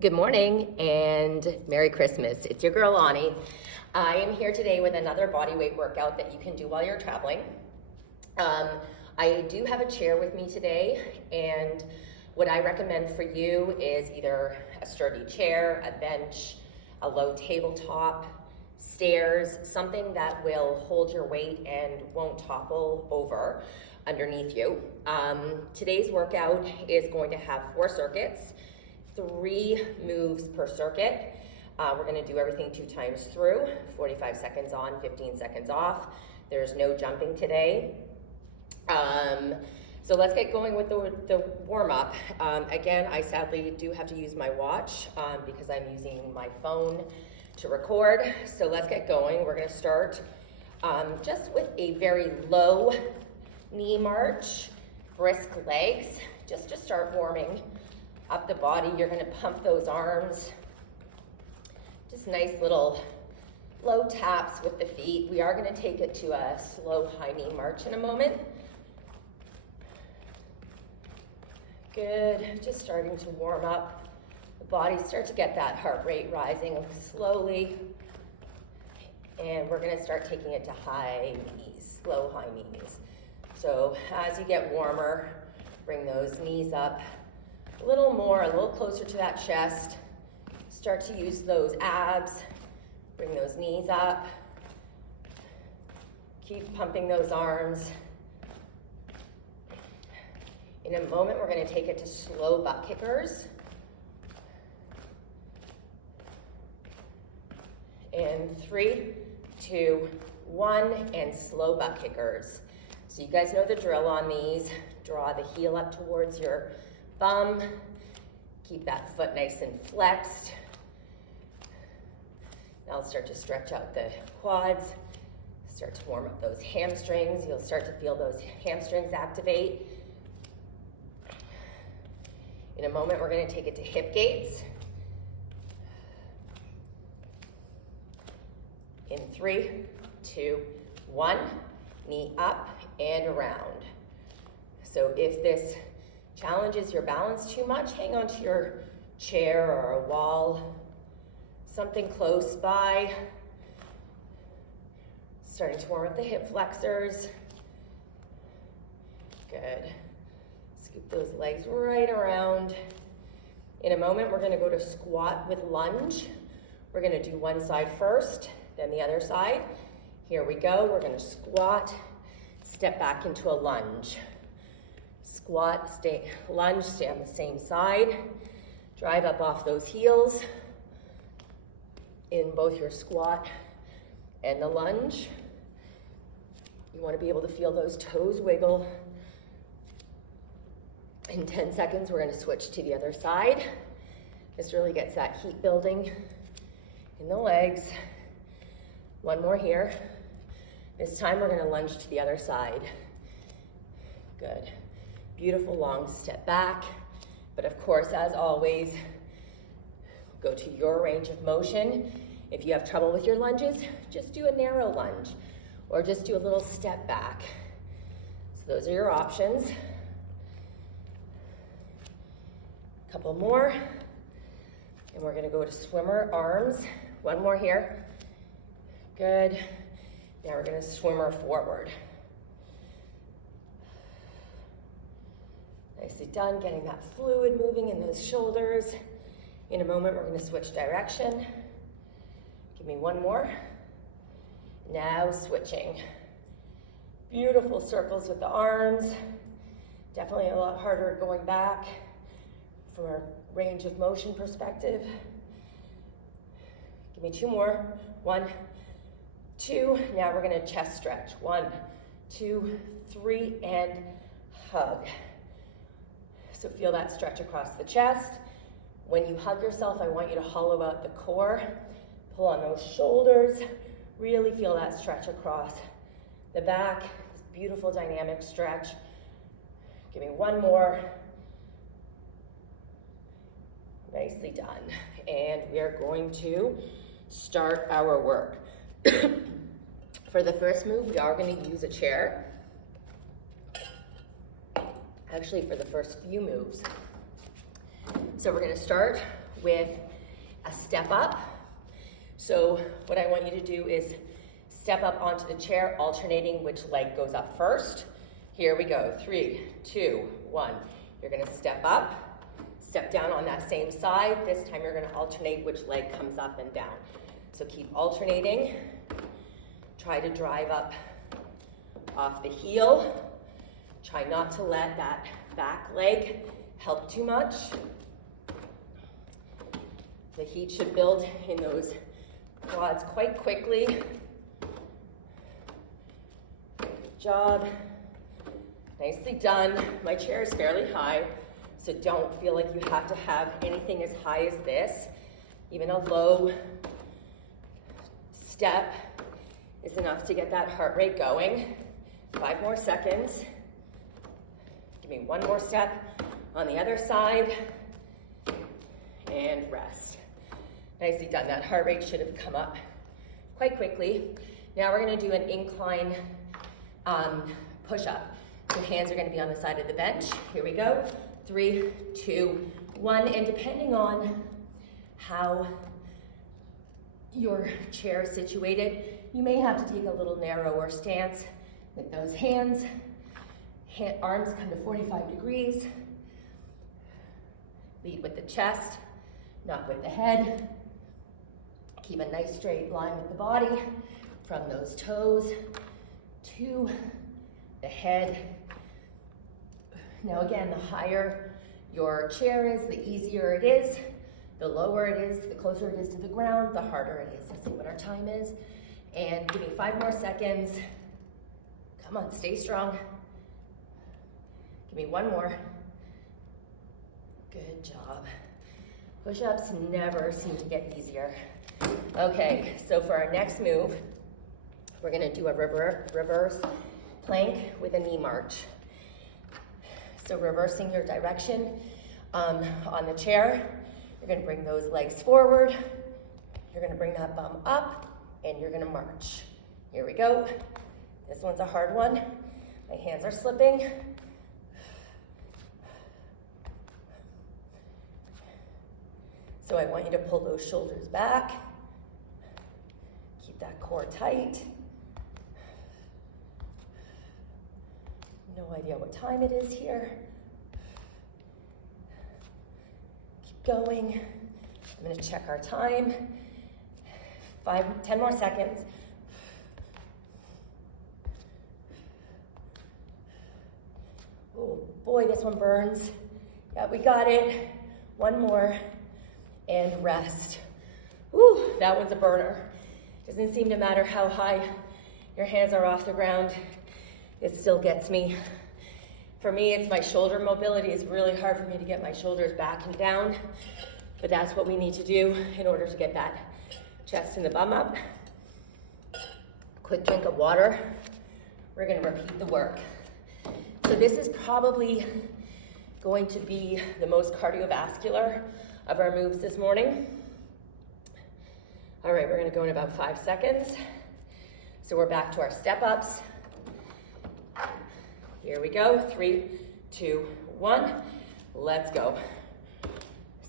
Good morning and Merry Christmas. It's your girl Ani. I am here today with another body weight workout that you can do while you're traveling. I do have a chair with me today, and what I recommend for you is either a sturdy chair, a bench, a low tabletop, stairs, something that will hold your weight and won't topple over underneath you. Today's workout is going to have 4 circuits. 3 moves per circuit. We're going to do everything 2 times through, 45 seconds on, 15 seconds off. There's no jumping today. So let's get going with the warm-up. Again, I sadly do have to use my watch because I'm using my phone to record. So let's get going. We're going to start just with a very low knee march, brisk legs, just to start warming up the body. You're going to pump those arms. Just nice little low taps with the feet. We are going to take it to a slow high knee march in a moment. Good. Just starting to warm up the body. Start to get that heart rate rising slowly. And we're going to start taking it to high knees, slow high knees. So as you get warmer, bring those knees up a little more, a little closer to that chest. Start to use those abs. Bring those knees up. Keep pumping those arms. In a moment, we're going to take it to slow butt kickers. And 3, 2, 1, and slow butt kickers. So you guys know the drill on these. Draw the heel up towards your bum. Keep that foot nice and flexed. Now let's start to stretch out the quads. Start to warm up those hamstrings. You'll start to feel those hamstrings activate. In a moment, we're going to take it to hip gates. In 3, 2, 1, knee up and around. So if this challenges your balance too much, hang on to your chair or a wall, something close by. Starting to warm up the hip flexors. Good. Scoop those legs right around. In a moment, we're going to go to squat with lunge. We're going to do one side first, then the other side. Here we go. We're going to squat, step back into a lunge. Squat, stay, lunge, stay on the same side. Drive up off those heels in both your squat and the lunge. You want to be able to feel those toes wiggle. In 10 seconds, we're going to switch to the other side. This really gets that heat building in the legs. One more here. This time, we're going to lunge to the other side. Good. Beautiful long step back. But of course, as always, go to your range of motion. If you have trouble with your lunges, just do a narrow lunge or just do a little step back. So those are your options. A couple more. And we're going to go to swimmer arms. One more here. Good. Now we're going to swimmer forward. Nicely done, getting that fluid moving in those shoulders. In a moment, we're going to switch direction. Give me one more. Now switching. Beautiful circles with the arms. Definitely a lot harder going back from a range of motion perspective. Give me 2 more. 1, 2. Now we're going to chest stretch. 1, 2, 3, and hug. So feel that stretch across the chest. When you hug yourself, I want you to hollow out the core. Pull on those shoulders. Really feel that stretch across the back. This beautiful dynamic stretch. Give me 1 more. Nicely done. And we are going to start our work. For the first move, we are going to use a chair. Actually, for the first few moves. So we're going to start with a step up. So what I want you to do is step up onto the chair, alternating which leg goes up first. Here we go, 3, 2, 1. You're gonna step up, step down on that same side. This time you're gonna alternate which leg comes up and down. So keep alternating. Try to drive up off the heel. Try not to let that back leg help too much. The heat should build in those quads quite quickly. Good job. Nicely done. My chair is fairly high, so don't feel like you have to have anything as high as this. Even a low step is enough to get that heart rate going. 5 more seconds. Give me 1 more step on the other side, and rest. Nicely done. That heart rate should have come up quite quickly. Now we're gonna do an incline push-up. So hands are gonna be on the side of the bench. Here we go. 3, 2, 1. And depending on how your chair is situated, you may have to take a little narrower stance with those hands. Arms come to 45 degrees. Lead with the chest, not with the head. Keep a nice straight line with the body from those toes to the head. Now again, the higher your chair is, the easier it is. The lower it is, the closer it is to the ground, the harder it is. Let's see what our time is. And give me 5 more seconds. Come on, stay strong. Give me 1 more. Good job. Push-ups never seem to get easier. Okay, so for our next move, we're gonna do a reverse plank with a knee march. So reversing your direction on the chair, you're gonna bring those legs forward, you're gonna bring that bum up, and you're gonna march. Here we go. This one's a hard one. My hands are slipping. So I want you to pull those shoulders back. Keep that core tight. No idea what time it is here. Keep going. I'm gonna check our time. 10 more seconds. Oh boy, this one burns. Yeah, we got it. 1 more. And rest. Whew, that one's a burner. Doesn't seem to matter how high your hands are off the ground, it still gets me. For me, it's my shoulder mobility. It's really hard for me to get my shoulders back and down, but that's what we need to do in order to get that chest and the bum up. Quick drink of water. We're gonna repeat the work. So this is probably going to be the most cardiovascular of our moves this morning. All right, we're gonna go in about 5 seconds. So we're back to our step ups. Here we go, 3, 2, 1, let's go.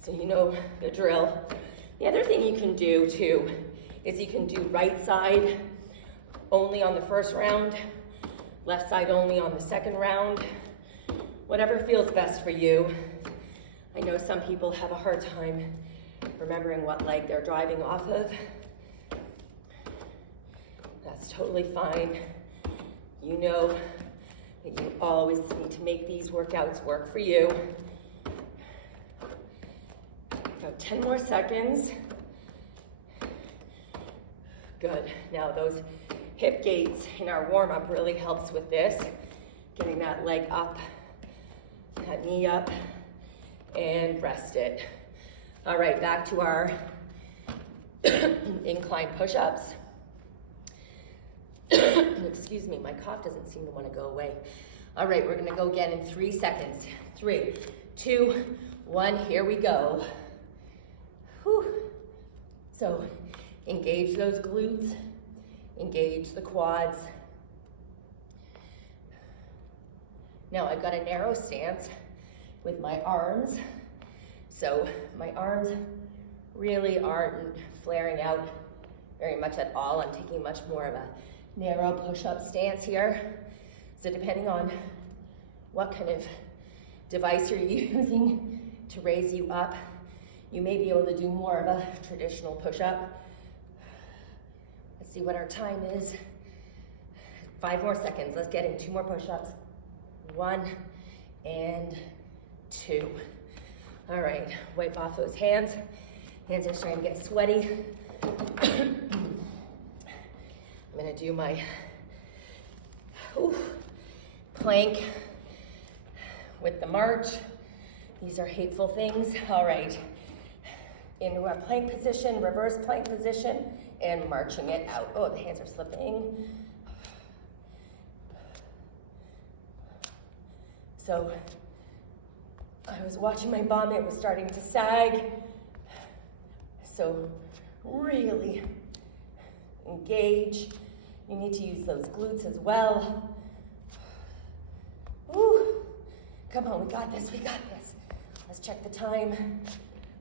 So you know the drill. The other thing you can do too is you can do right side only on the first round, left side only on the second round, whatever feels best for you. I know some people have a hard time remembering what leg they're driving off of. That's totally fine. You know that you always need to make these workouts work for you. About 10 more seconds. Good. Now those hip gates in our warm-up really helps with this. Getting that leg up, that knee up, and rest it. All right, back to our incline push-ups. Excuse me, my cough doesn't seem to want to go away. All right, we're gonna go again in 3 seconds. 3, 2, 1, here we go. Whew. So engage those glutes, engage the quads. Now I've got a narrow stance with my arms So my arms really aren't flaring out very much at all. I'm taking much more of a narrow push-up stance here. So depending on what kind of device you're using to raise you up, you may be able to do more of a traditional push-up. Let's see what our time is. 5 more seconds. Let's get in 2 more push-ups. 1 and 2. All right, wipe off those hands. Hands are starting to get sweaty. I'm gonna do my plank with the march. These are hateful things. All right, into a plank position, reverse plank position, and marching it out. Oh, the hands are slipping. So I was watching my bum, it was starting to sag. So really engage. You need to use those glutes as well. Woo. Come on, we got this, we got this. Let's check the time.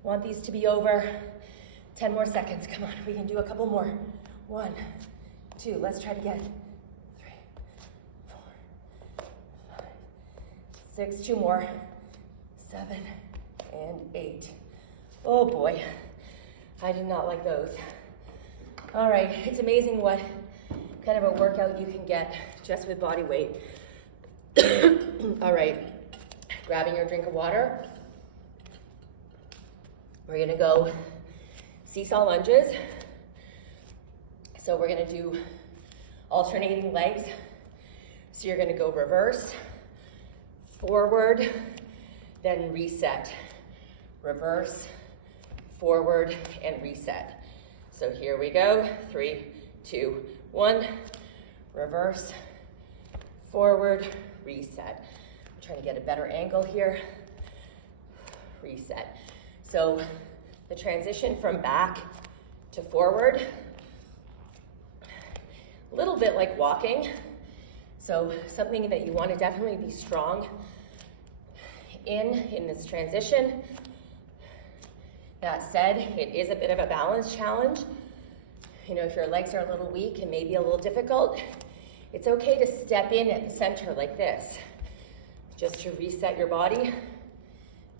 Want these to be over. 10 more seconds, come on, we can do a couple more. 1, 2, let's try to get 3, 4, 5, 6, 2 more, 7, and 8. Oh boy, I did not like those. All right, it's amazing what kind of a workout you can get just with body weight. All right, grabbing your drink of water. We're gonna go seesaw lunges. So we're gonna do alternating legs. So you're gonna go reverse, forward, then reset. Reverse, forward, and reset. So here we go, 3, 2, 1. Reverse, forward, reset. I'm trying to get a better angle here. Reset. So the transition from back to forward, a little bit like walking. So something that you want to definitely be strong in this transition. That said, it is a bit of a balance challenge. You know, if your legs are a little weak and maybe a little difficult, it's okay to step in at the center like this, just to reset your body.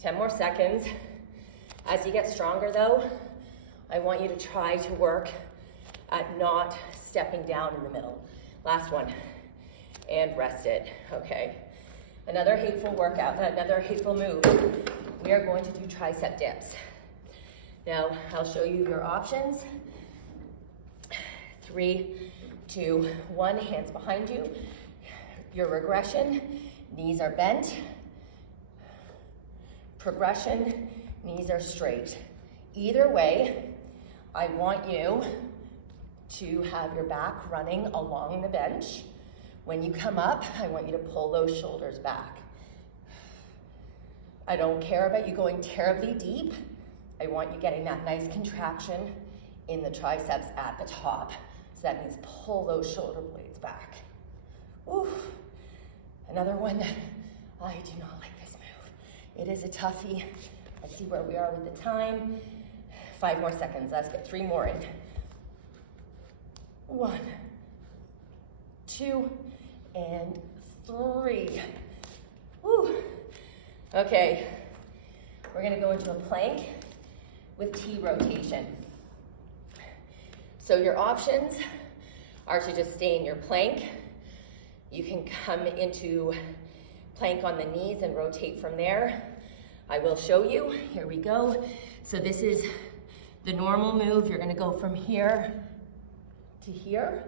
10 more seconds. As you get stronger though, I want you to try to work at not stepping down in the middle. Last one, and rest it, okay. Another hateful workout, another hateful move. We are going to do tricep dips. Now, I'll show you your options. 3, 2, 1, hands behind you. Your regression, knees are bent. Progression, knees are straight. Either way, I want you to have your back running along the bench. When you come up, I want you to pull those shoulders back. I don't care about you going terribly deep. I want you getting that nice contraction in the triceps at the top. So that means pull those shoulder blades back. Ooh. Another one that I do not like this move. It is a toughie. Let's see where we are with the time. 5 more seconds. Let's get 3 more in. 1, 2, and 3. Woo. Okay, we're gonna go into a plank with T rotation. So your options are to just stay in your plank. You can come into plank on the knees and rotate from there. I will show you. Here we go. So this is the normal move. You're gonna go from here to here.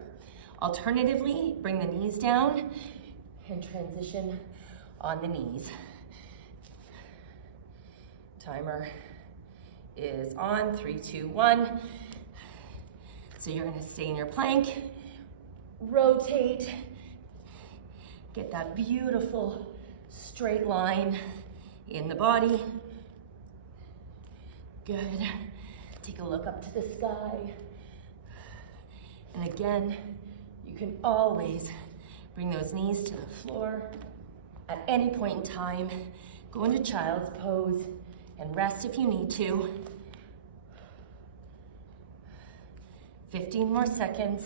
Alternatively, bring the knees down and transition on the knees. Timer is on, 3, 2, 1. So you're gonna stay in your plank, rotate, get that beautiful straight line in the body. Good. Take a look up to the sky. And again, you can always bring those knees to the floor at any point in time. Go into child's pose and rest if you need to. 15 more seconds.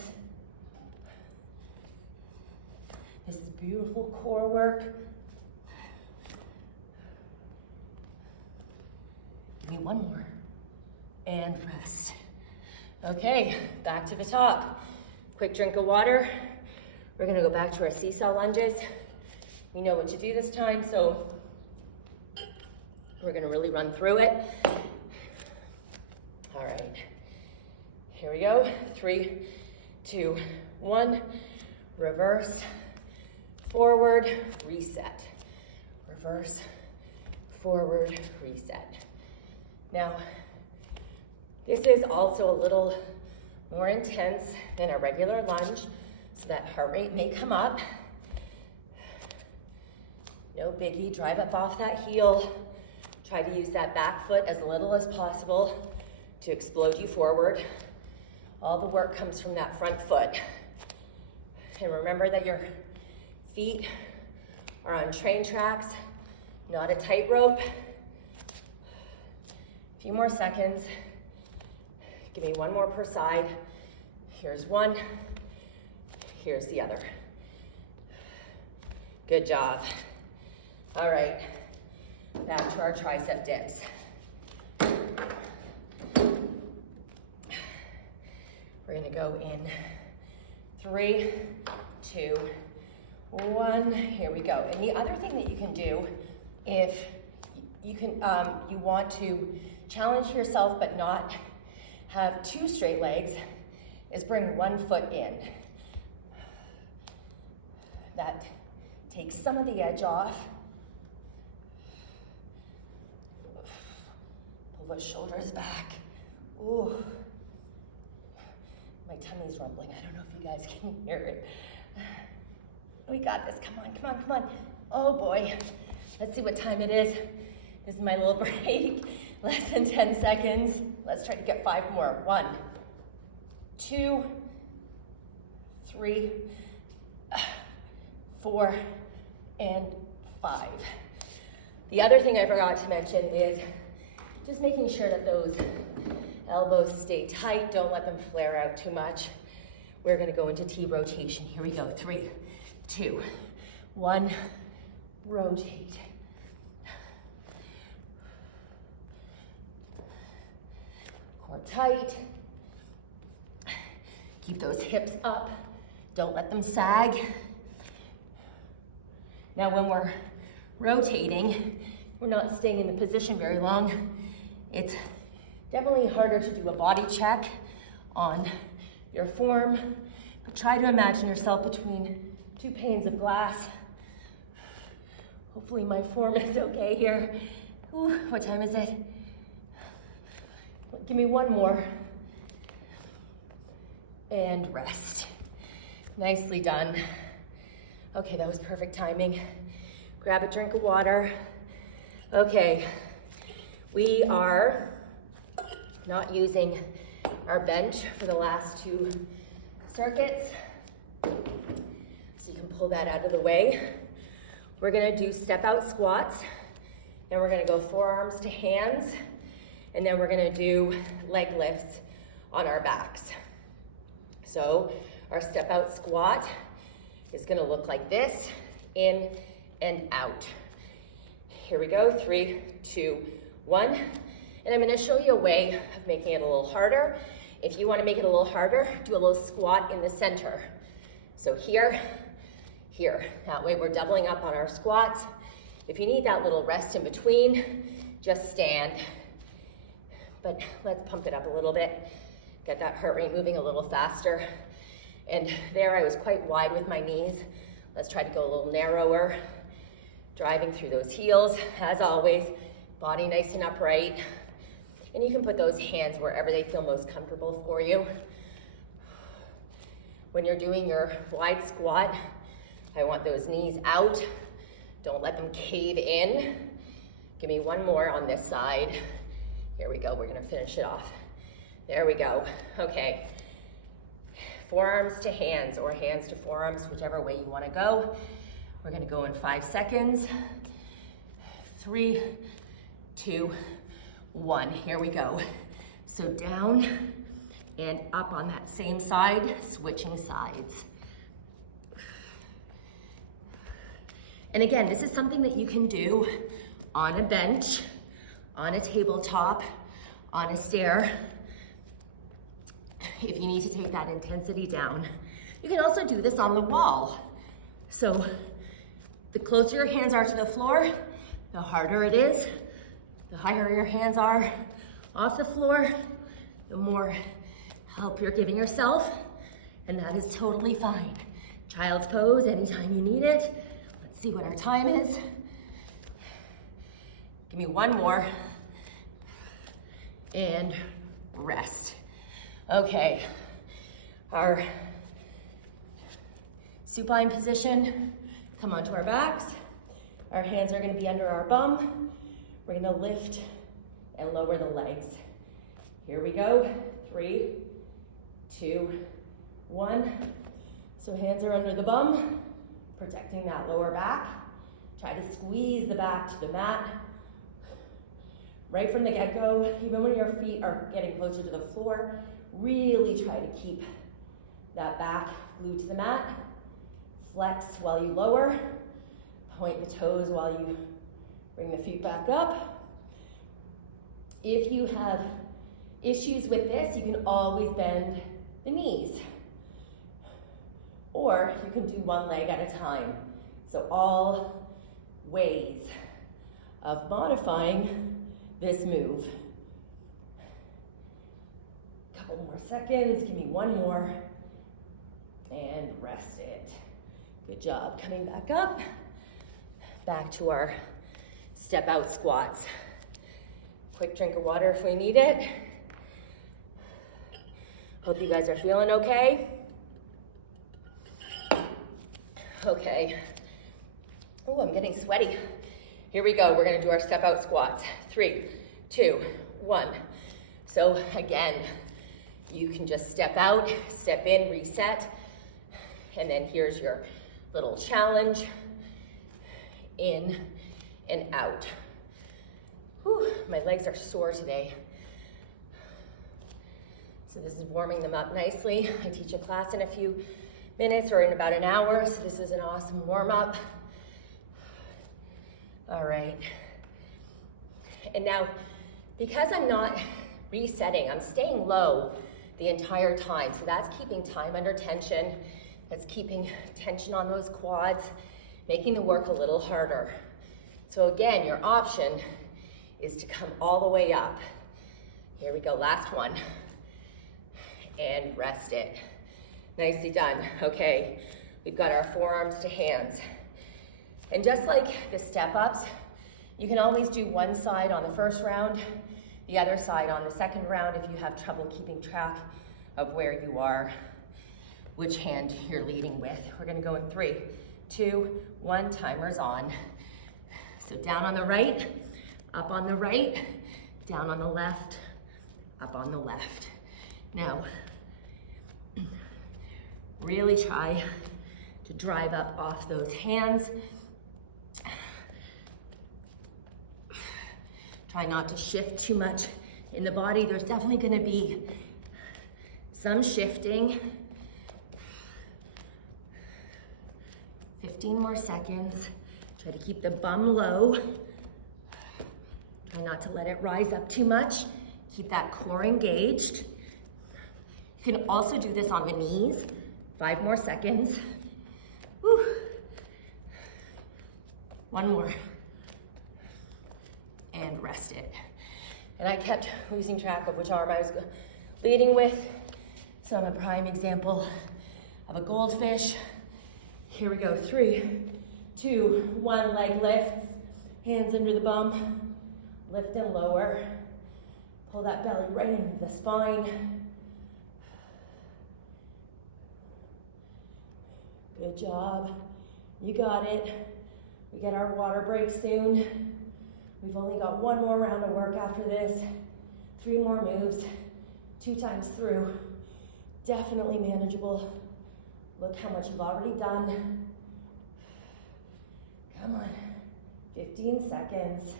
This is beautiful core work. Give me one more. And rest. Okay, back to the top. Quick drink of water. We're gonna go back to our seesaw lunges. We know what to do this time, so we're gonna really run through it. All right, here we go. 3, 2, 1. Reverse, forward, reset. Reverse, forward, reset. Now, this is also a little more intense than a regular lunge, so that heart rate may come up. No biggie, drive up off that heel. Try to use that back foot as little as possible to explode you forward. All the work comes from that front foot. And remember that your feet are on train tracks, not a tightrope. A few more seconds. Give me one more per side. Here's one, here's the other. Good job. All right, back to our tricep dips. We're gonna go in 3, 2, 1. Here we go. And the other thing that you can do, if you want to challenge yourself but not have 2 straight legs, is bring 1 foot in. That takes some of the edge off. Pull those shoulders back. Ooh. My tummy's rumbling. I don't know if you guys can hear it. We got this. Come on, come on, come on. Oh boy. Let's see what time it is. This is my little break. Less than 10 seconds. Let's try to get 5 more. 1, 2, 3, 4, and 5. The other thing I forgot to mention is just making sure that those elbows stay tight. Don't let them flare out too much. We're gonna go into T rotation. Here we go. 3, 2, 1, rotate. Core tight. Keep those hips up. Don't let them sag. Now when we're rotating, we're not staying in the position very long. It's definitely harder to do a body check on your form, but try to imagine yourself between 2 panes of glass. Hopefully my form is okay here. Ooh, what time is it? Give me one more. And rest. Nicely done. Okay, that was perfect timing. Grab a drink of water. Okay, we are not using our bench for the last 2 circuits. So you can pull that out of the way. We're gonna do step out squats. Then we're gonna go forearms to hands. And then we're gonna do leg lifts on our backs. So our step out squat is gonna look like this, in and out. Here we go, 3, 2, 1. And I'm gonna show you a way of making it a little harder. If you wanna make it a little harder, do a little squat in the center. So here, here. That way we're doubling up on our squats. If you need that little rest in between, just stand. But let's pump it up a little bit. Get that heart rate moving a little faster. And there I was quite wide with my knees. Let's try to go a little narrower. Driving through those heels, as always, body nice and upright. And you can put those hands wherever they feel most comfortable for you. When you're doing your wide squat, I want those knees out. Don't let them cave in. Give me one more on this side. Here we go, we're gonna finish it off. There we go, okay. Forearms to hands or hands to forearms, whichever way you wanna go. We're gonna go in 5 seconds. 3, 2, 1. Here we go. So down and up on that same side, switching sides. And again, this is something that you can do on a bench, on a tabletop, on a stair, if you need to take that intensity down. You can also do this on the wall. So the closer your hands are to the floor, the harder it is. The higher your hands are off the floor, the more help you're giving yourself, and that is totally fine. Child's pose anytime you need it. Let's see what our time is. Give me 1 more, and rest. Okay, our supine position, come onto our backs. Our hands are gonna be under our bum. We're gonna lift and lower the legs. Here we go, 3, 2, 1. So hands are under the bum, protecting that lower back. Try to squeeze the back to the mat. Right from the get-go, even when your feet are getting closer to the floor, really try to keep that back glued to the mat. Flex while you lower. Point the toes while you bring the feet back up. If you have issues with this, you can always bend the knees. Or you can do 1 leg at a time. So all ways of modifying this move. Couple more seconds, give me 1 more, and rest it. Good job, coming back up. Back to our step out squats. Quick drink of water if we need it. Hope you guys are feeling okay. Okay. Oh, I'm getting sweaty. Here we go, we're gonna do our step out squats. 3, 2, 1. So again, you can just step out, step in, reset, and then here's your little challenge. In and out. Whew, my legs are sore today. So this is warming them up nicely. I teach a class in a few minutes or in about an hour, so this is an awesome warm up. All right. And now, because I'm not resetting, I'm staying low the entire time. So that's keeping time under tension. That's keeping tension on those quads, making the work a little harder. So again, your option is to come all the way up. Here we go, last one. And rest it. Nicely done. Okay, we've got our forearms to hands. And just like the step-ups, you can always do one side on the first round, the other side on the second round if you have trouble keeping track of where you are, which hand you're leading with. We're gonna go in 3, 2, 1, timer's on. So down on the right, up on the right, down on the left, up on the left. Now, really try to drive up off those hands. Try not to shift too much in the body. There's definitely gonna be some shifting. 15 more seconds. Try to keep the bum low. Try not to let it rise up too much. Keep that core engaged. You can also do this on the knees. 5 more seconds. Whew. 1 more. And rest it. And I kept losing track of which arm I was leading with. So I'm a prime example of a goldfish. Here we go, 3, 2, 1, leg lifts, hands under the bum, lift and lower. Pull that belly right into the spine. Good job, you got it. We get our water break soon. We've only got 1 more round of work after this. 3 more moves, 2 times through. Definitely manageable. Look how much you've already done. Come on, 15 seconds.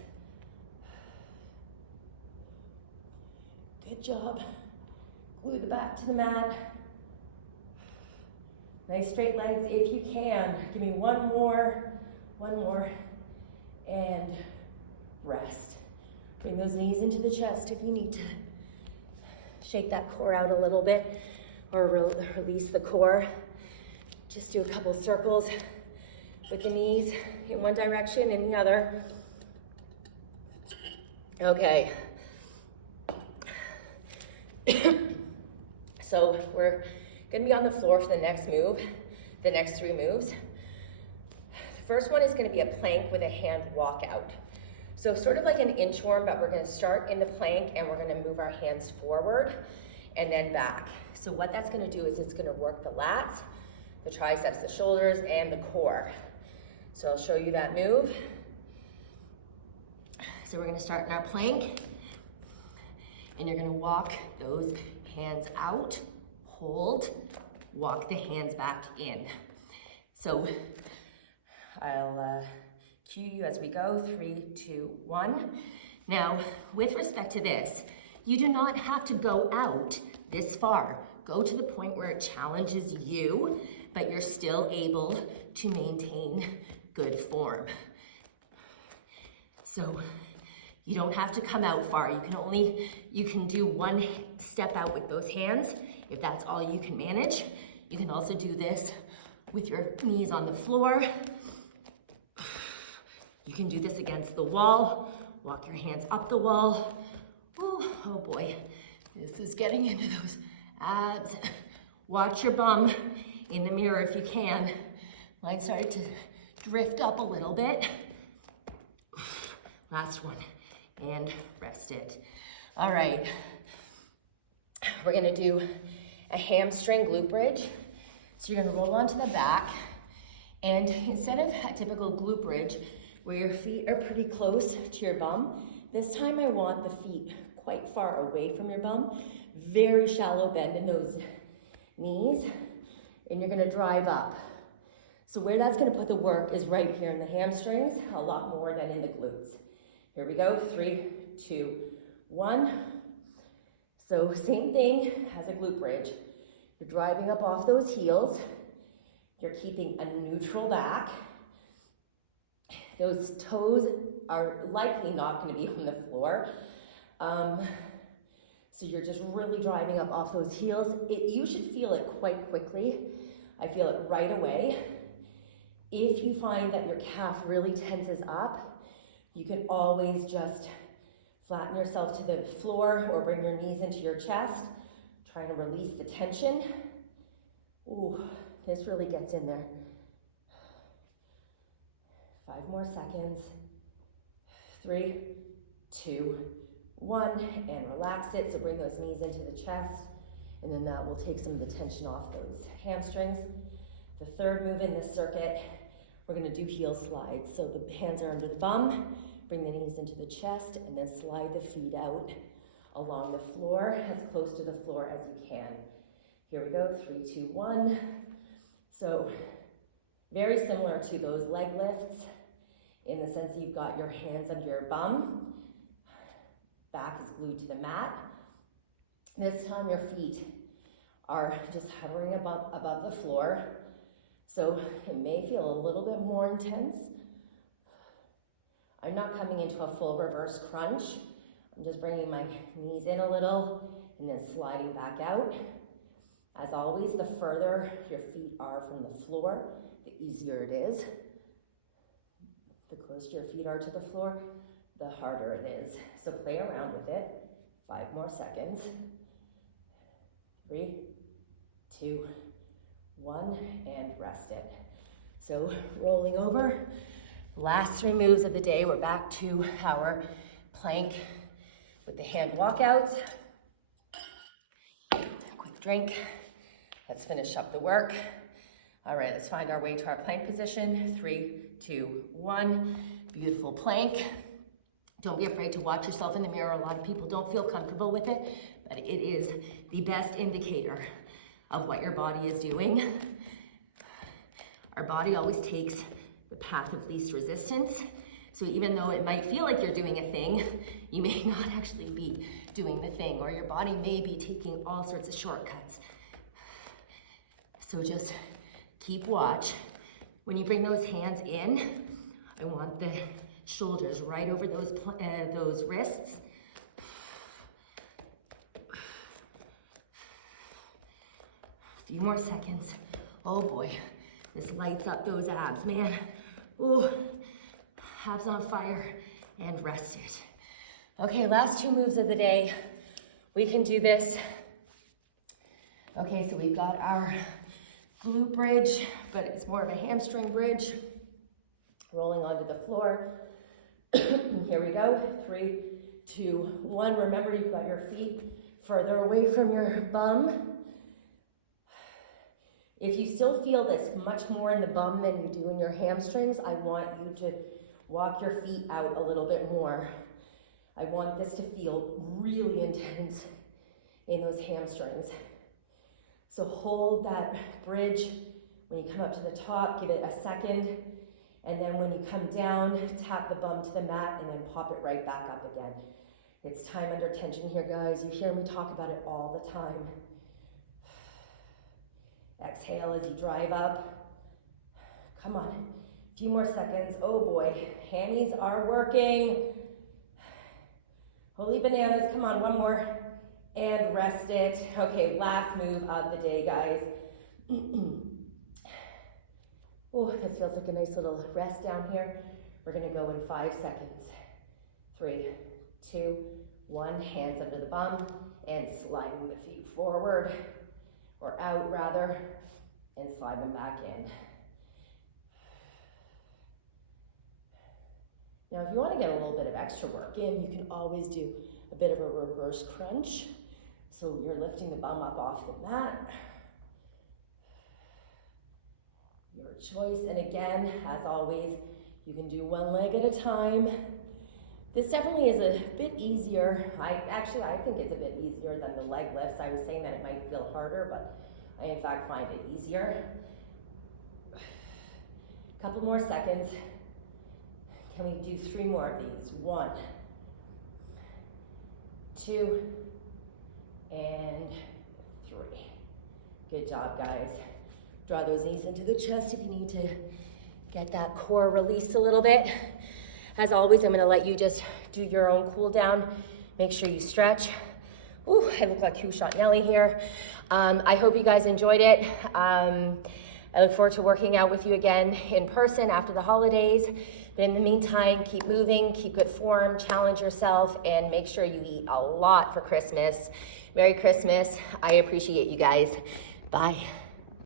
Good job. Glue the back to the mat. Nice straight legs if you can. Give me one more, and rest. Bring those knees into the chest if you need to. Shake that core out a little bit or release the core. Just do a couple circles with the knees in one direction and the other. Okay. So we're gonna be on the floor for the next move, the next 3 moves. The first one is gonna be a plank with a hand walkout. So sort of like an inchworm, but we're gonna start in the plank and we're gonna move our hands forward and then back. So what that's gonna do is it's gonna work the lats, the triceps, the shoulders, and the core. So I'll show you that move. So we're gonna start in our plank, and you're gonna walk those hands out, hold, walk the hands back in. So I'll cue you as we go, 3, 2, 1. Now, with respect to this, you do not have to go out this far. Go to the point where it challenges you, but you're still able to maintain good form. So you don't have to come out far. You can do one step out with those hands if that's all you can manage. You can also do this with your knees on the floor. You can do this against the wall. Walk your hands up the wall. Ooh, oh boy, this is getting into those abs. Watch your bum in the mirror if you can. Mine started to drift up a little bit. Last one, and rest it. All right, we're gonna do a hamstring glute bridge. So you're gonna roll onto the back, and instead of a typical glute bridge where your feet are pretty close to your bum, this time I want the feet quite far away from your bum, very shallow bend in those knees, and you're gonna drive up. So where that's gonna put the work is right here in the hamstrings, a lot more than in the glutes. Here we go, 3, 2, 1. So same thing as a glute bridge. You're driving up off those heels. You're keeping a neutral back. Those toes are likely not going to be on the floor. So you're just really driving up off those heels. You should feel it quite quickly. I feel it right away. If you find that your calf really tenses up, you can always just flatten yourself to the floor or bring your knees into your chest, trying to release the tension. Ooh, this really gets in there. 5 more seconds. 3, 2, 1, and relax it. So bring those knees into the chest, and then that will take some of the tension off those hamstrings. The third move in this circuit, we're gonna do heel slides. So the hands are under the bum, bring the knees into the chest, and then slide the feet out along the floor, as close to the floor as you can. Here we go, 3, 2, 1. So very similar to those leg lifts in the sense that you've got your hands under your bum, back is glued to the mat. This time your feet are just hovering above the floor. So it may feel a little bit more intense. I'm not coming into a full reverse crunch. I'm just bringing my knees in a little and then sliding back out. As always, the further your feet are from the floor, the easier it is. The closer your feet are to the floor, the harder it is. So play around with it. 5 more seconds. 3, 2, 1, and rest it. So rolling over. Last 3 moves of the day, we're back to our plank with the hand walkouts. Quick drink. Let's finish up the work. All right, let's find our way to our plank position. 3, 2, 1. Beautiful plank. Don't be afraid to watch yourself in the mirror. A lot of people don't feel comfortable with it, but it is the best indicator of what your body is doing. Our body always takes the path of least resistance. So even though it might feel like you're doing a thing, you may not actually be doing the thing, or your body may be taking all sorts of shortcuts. So just keep watch. When you bring those hands in, I want the shoulders right over those wrists. A few more seconds. Oh boy, this lights up those abs, man. Ooh, abs on fire, and rest it. Okay, last 2 moves of the day. We can do this. Okay, so we've got our glute bridge, but it's more of a hamstring bridge. Rolling onto the floor. Here we go. 3, 2, 1. Remember, you've got your feet further away from your bum. If you still feel this much more in the bum than you do in your hamstrings, I want you to walk your feet out a little bit more. I want this to feel really intense in those hamstrings. So hold that bridge. When you come up to the top, give it a second. And then when you come down, tap the bum to the mat and then pop it right back up again. It's time under tension here, guys. You hear me talk about it all the time. Exhale as you drive up. Come on, a few more seconds. Oh boy, hammies are working. Holy bananas, come on, one more. And rest it. Okay, last move of the day, guys. Oh, this feels like a nice little rest down here. We're gonna go in 5 seconds. 3, 2, 1, hands under the bum and sliding the feet forward, or out rather, and slide them back in. Now, if you want to get a little bit of extra work in, you can always do a bit of a reverse crunch. So you're lifting the bum up off the mat. Your choice. And again, as always, you can do one leg at a time. This definitely is a bit easier. I think it's a bit easier than the leg lifts. I was saying that it might feel harder, but I in fact find it easier. A couple more seconds. Can we do 3 more of these? 1, 2, and 3. Good job, guys. Draw those knees into the chest if you need to get that core released a little bit. As always, I'm gonna let you just do your own cool down. Make sure you stretch. Ooh, I look like Two-Shot Nelly here. I hope you guys enjoyed it. I look forward to working out with you again in person after the holidays. But in the meantime, keep moving, keep good form, challenge yourself, and make sure you eat a lot for Christmas. Merry Christmas. I appreciate you guys. Bye.